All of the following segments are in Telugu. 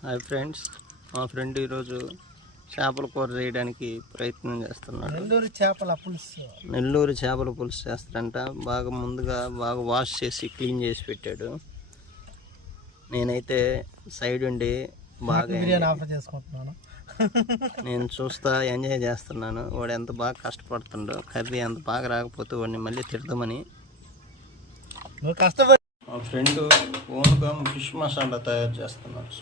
హాయ్ ఫ్రెండ్స్, మా ఫ్రెండ్ ఈరోజు చేపల కూర చేయడానికి ప్రయత్నం చేస్తున్నాడు. నెల్లూరు చేపల పులుసు చేస్తారంట. ముందుగా బాగా వాష్ చేసి క్లీన్ చేసి పెట్టాడు. నేనైతే సైడ్ ఉండి బాగా ఆఫర్ చేసుకుంటున్నాను. నేను చూస్తా ఎంజాయ్ చేస్తున్నాను. వాడు ఎంత బాగా కష్టపడుతుండో, కర్రీ ఎంత బాగా రాకపోతే వాడిని మళ్ళీ తిడదామని. మా ఫ్రెండ్ ఓన్గా ఫిష్ మసాలా తయారు చేస్తున్నాడు.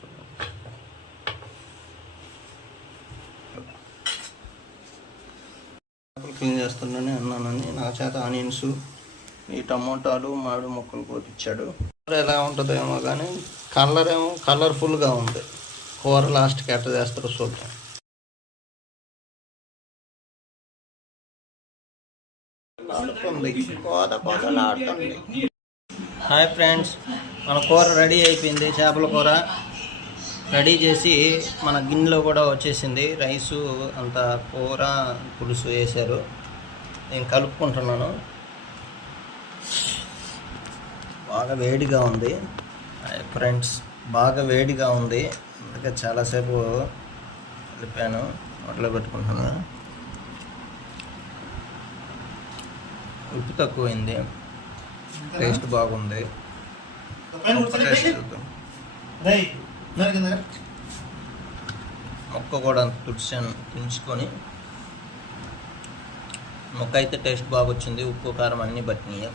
క్లీన్ చేస్తున్నానని అన్నానని నా చేత ఆనియన్స్, ఈ టమోటాలు, మామిడి ముక్కలు కోపించాడు. కూర ఎలా ఉంటుందో ఏమో కానీ కలర్ ఏమో కలర్ఫుల్గా ఉంది. కూర లాస్ట్కి ఎట్ట చేస్తారో చూద్దాం. హాయ్ ఫ్రెండ్స్, మన కూర రెడీ అయిపోయింది. చేపల కూర రెడీ చేసి మన గిన్నెలో కూడా వచ్చేసింది. రైసు అంత కూర పులుసు వేశారు. నేను కలుపుకుంటున్నాను. బాగా వేడిగా ఉంది ఫ్రెండ్స్, బాగా వేడిగా ఉంది. అందుకే చాలాసేపు కలిపాను. మొదలు పెట్టుకుంటున్నాను. ఉప్పు తక్కువైంది, టేస్ట్ బాగుంది. టేస్ట్ చూద్దాం. మొక్క కూడా తుంచుకొని మొక్క అయితే టేస్ట్ బాగా వచ్చింది. ఉప్పు కారం అన్నీ పట్టినాయి.